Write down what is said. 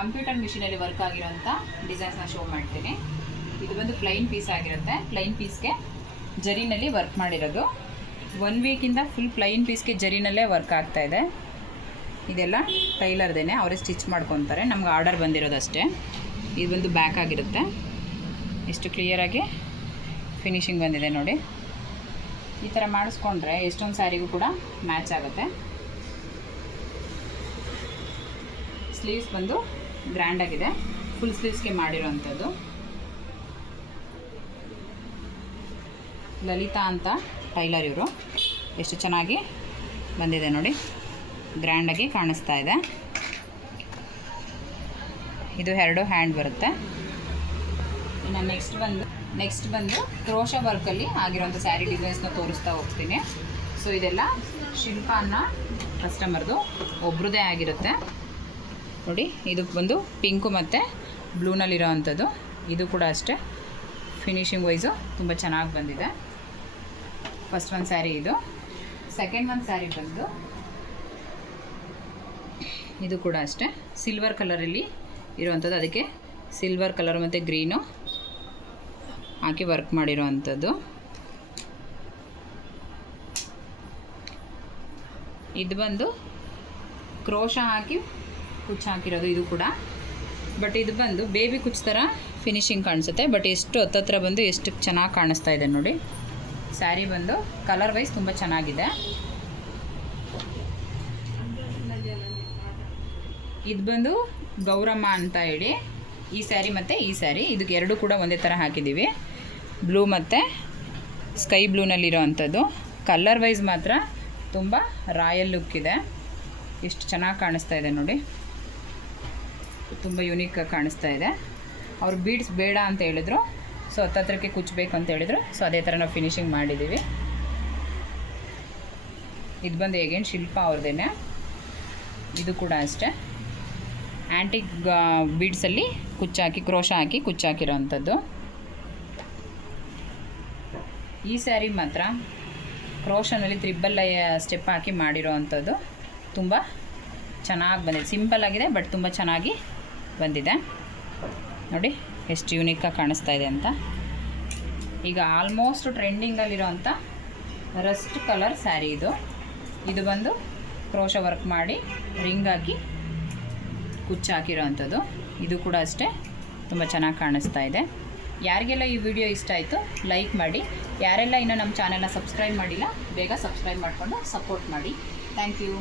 Computer ಮಿಷಿನಲ್ಲಿ work ಆಗಿರೋಂಥ ಡಿಸೈನ್ಸ್ನ show ಮಾಡ್ತೀನಿ. ಇದು ಬಂದು ಪ್ಲೈನ್ ಪೀಸ್ ಆಗಿರುತ್ತೆ. ಪ್ಲೈನ್ ಪೀಸ್ಗೆ ಜರಿನಲ್ಲಿ ವರ್ಕ್ ಮಾಡಿರೋದು. 1 ವೀಕಿಂದ ಫುಲ್ ಪ್ಲೈನ್ ಪೀಸ್ಗೆ ಜರಿನಲ್ಲೇ ವರ್ಕ್ ಆಗ್ತಾಯಿದೆ. ಇದೆಲ್ಲ ಟೈಲರ್ದೇನೆ, ಅವರೇ ಸ್ಟಿಚ್ ಮಾಡ್ಕೊತಾರೆ. ನಮ್ಗೆ ಆರ್ಡರ್ ಬಂದಿರೋದಷ್ಟೇ. ಇದು ಬಂದು ಬ್ಯಾಕ್ ಆಗಿರುತ್ತೆ. ಎಷ್ಟು ಕ್ಲಿಯರಾಗಿ ಫಿನಿಶಿಂಗ್ ಬಂದಿದೆ ನೋಡಿ. ಈ ಥರ ಮಾಡಿಸ್ಕೊಂಡ್ರೆ ಎಷ್ಟೊಂದು ಸ್ಯಾರಿಗೂ ಕೂಡ ಮ್ಯಾಚ್ ಆಗುತ್ತೆ. ಸ್ಲೀವ್ಸ್ ಬಂದು ಗ್ರ್ಯಾಂಡಾಗಿದೆ, ಫುಲ್ ಸ್ಲೀವ್ಸ್ಗೆ ಮಾಡಿರೋವಂಥದ್ದು. ಲಲಿತಾ ಅಂತ ಟೈಲರ್ ಇವರು. ಎಷ್ಟು ಚೆನ್ನಾಗಿ ಬಂದಿದೆ ನೋಡಿ, ಗ್ರ್ಯಾಂಡಾಗಿ ಕಾಣಿಸ್ತಾ ಇದೆ. ಇದು 2 ಹ್ಯಾಂಡ್ ಬರುತ್ತೆ. ಇನ್ನು ನೆಕ್ಸ್ಟ್ ಬಂದು ಕ್ರೋಶಾ ವರ್ಕಲ್ಲಿ ಆಗಿರೋಂಥ ಸ್ಯಾರಿ ಡಿಸೈನ್ಸ್ನ ತೋರಿಸ್ತಾ ಹೋಗ್ತೀನಿ. ಸೊ ಇದೆಲ್ಲ ಶಿಲ್ಪ ಅನ್ನೋ ಕಸ್ಟಮರ್ದು ಒಬ್ರದ್ದೇ ಆಗಿರುತ್ತೆ ನೋಡಿ. ಇದು ಬಂದು ಪಿಂಕು ಮತ್ತು ಬ್ಲೂನಲ್ಲಿರೋ ಅಂಥದ್ದು. ಇದು ಕೂಡ ಅಷ್ಟೇ ಫಿನಿಶಿಂಗ್ ವೈಸು ತುಂಬ ಚೆನ್ನಾಗಿ ಬಂದಿದೆ. ಫಸ್ಟ್ ಒಂದು ಸ್ಯಾರಿ ಇದು. ಸೆಕೆಂಡ್ ಒಂದು ಸ್ಯಾರಿ ಬಂದು ಇದು ಕೂಡ ಅಷ್ಟೇ ಸಿಲ್ವರ್ ಕಲರಲ್ಲಿ ಇರೋವಂಥದ್ದು. ಅದಕ್ಕೆ ಸಿಲ್ವರ್ ಕಲರ್ ಮತ್ತು ಗ್ರೀನು ಹಾಕಿ ವರ್ಕ್ ಮಾಡಿರೋ ಅಂಥದ್ದು. ಇದು ಬಂದು ಕ್ರೋಶಾ ಹಾಕಿ ಕುಚ್ಚು ಹಾಕಿರೋದು ಇದು ಕೂಡ. ಬಟ್ ಇದು ಬಂದು ಬೇಬಿ ಕುಚ್ಚು ಥರ ಫಿನಿಶಿಂಗ್ ಕಾಣಿಸುತ್ತೆ. ಬಟ್ ಎಷ್ಟು ಹತ್ತತ್ರ ಬಂದು ಎಷ್ಟು ಚೆನ್ನಾಗಿ ಕಾಣಿಸ್ತಾ ಇದೆ ನೋಡಿ. ಸ್ಯಾರಿ ಬಂದು ಕಲರ್ ವೈಸ್ ತುಂಬ ಚೆನ್ನಾಗಿದೆ. ಇದು ಬಂದು ಗೌರಮ್ಮ ಅಂತ ಹೇಳಿ ಈ ಸ್ಯಾರಿ ಮತ್ತು ಈ ಸ್ಯಾರಿ ಇದಕ್ಕೆ 2 ಕೂಡ ಒಂದೇ ಥರ ಹಾಕಿದ್ದೀವಿ. ಬ್ಲೂ ಮತ್ತು ಸ್ಕೈ ಬ್ಲೂನಲ್ಲಿರೋ ಅಂಥದ್ದು. ಕಲರ್ ವೈಸ್ ಮಾತ್ರ ತುಂಬ ರಾಯಲ್ ಲುಕ್ ಇದೆ. ಎಷ್ಟು ಚೆನ್ನಾಗಿ ಕಾಣಿಸ್ತಾ ಇದೆ ನೋಡಿ, ತುಂಬ ಯೂನಿಕಾಗಿ ಕಾಣಿಸ್ತಾ ಇದೆ. ಅವ್ರು ಬೀಡ್ಸ್ ಬೇಡ ಅಂತ ಹೇಳಿದ್ರು, ಸೊ ಹತ್ತತ್ರಕ್ಕೆ ಕುಚ್ಚಬೇಕು ಅಂತ ಹೇಳಿದ್ರು. ಸೊ ಅದೇ ಥರ ನಾವು ಫಿನಿಶಿಂಗ್ ಮಾಡಿದ್ದೀವಿ. ಇದು ಬಂದು ಹೇಗೇನು ಶಿಲ್ಪ ಅವ್ರದ್ದೇನೆ. ಇದು ಕೂಡ ಅಷ್ಟೇ ಆ್ಯಂಟಿಕ್ ಬೀಡ್ಸಲ್ಲಿ ಕುಚ್ಚಾಕಿ ಕ್ರೋಶಾ ಹಾಕಿ ಕುಚ್ಚಾಕಿರೋ ಅಂಥದ್ದು. ಈ ಸ್ಯಾರಿ ಮಾತ್ರ ಕ್ರೋಶನಲ್ಲಿ ತ್ರಿಬಲ್ ಸ್ಟೆಪ್ ಹಾಕಿ ಮಾಡಿರೋ ಅಂಥದ್ದು. ತುಂಬ ಚೆನ್ನಾಗಿ ಬಂದಿದೆ. ಸಿಂಪಲ್ ಆಗಿದೆ ಬಟ್ ತುಂಬ ಚೆನ್ನಾಗಿ ಬಂದಿದೆ ನೋಡಿ, ಎಷ್ಟು ಯೂನಿಕಾಗಿ ಕಾಣಿಸ್ತಾ ಇದೆ ಅಂತ. ಈಗ ಆಲ್ಮೋಸ್ಟ್ ಟ್ರೆಂಡಿಂಗಲ್ಲಿರೋಂಥ ರಸ್ಟ್ ಕಲರ್ ಸ್ಯಾರಿ ಇದು. ಇದು ಬಂದು ಕ್ರೋಶಾ ವರ್ಕ್ ಮಾಡಿ ರಿಂಗ್ ಹಾಕಿ ಕುಚ್ಚು ಹಾಕಿರೋ ಅಂಥದ್ದು. ಇದು ಕೂಡ ಅಷ್ಟೇ ತುಂಬ ಚೆನ್ನಾಗಿ ಕಾಣಿಸ್ತಾ ಇದೆ. ಯಾರಿಗೆಲ್ಲ ಈ ವಿಡಿಯೋ ಇಷ್ಟ ಆಯಿತು ಲೈಕ್ ಮಾಡಿ. ಯಾರೆಲ್ಲ ಇನ್ನೂ ನಮ್ಮ ಚಾನೆಲ್ನ ಸಬ್ಸ್ಕ್ರೈಬ್ ಮಾಡಿಲ್ಲ ಬೇಗ ಸಬ್ಸ್ಕ್ರೈಬ್ ಮಾಡಿಕೊಂಡು ಸಪೋರ್ಟ್ ಮಾಡಿ. Thank you.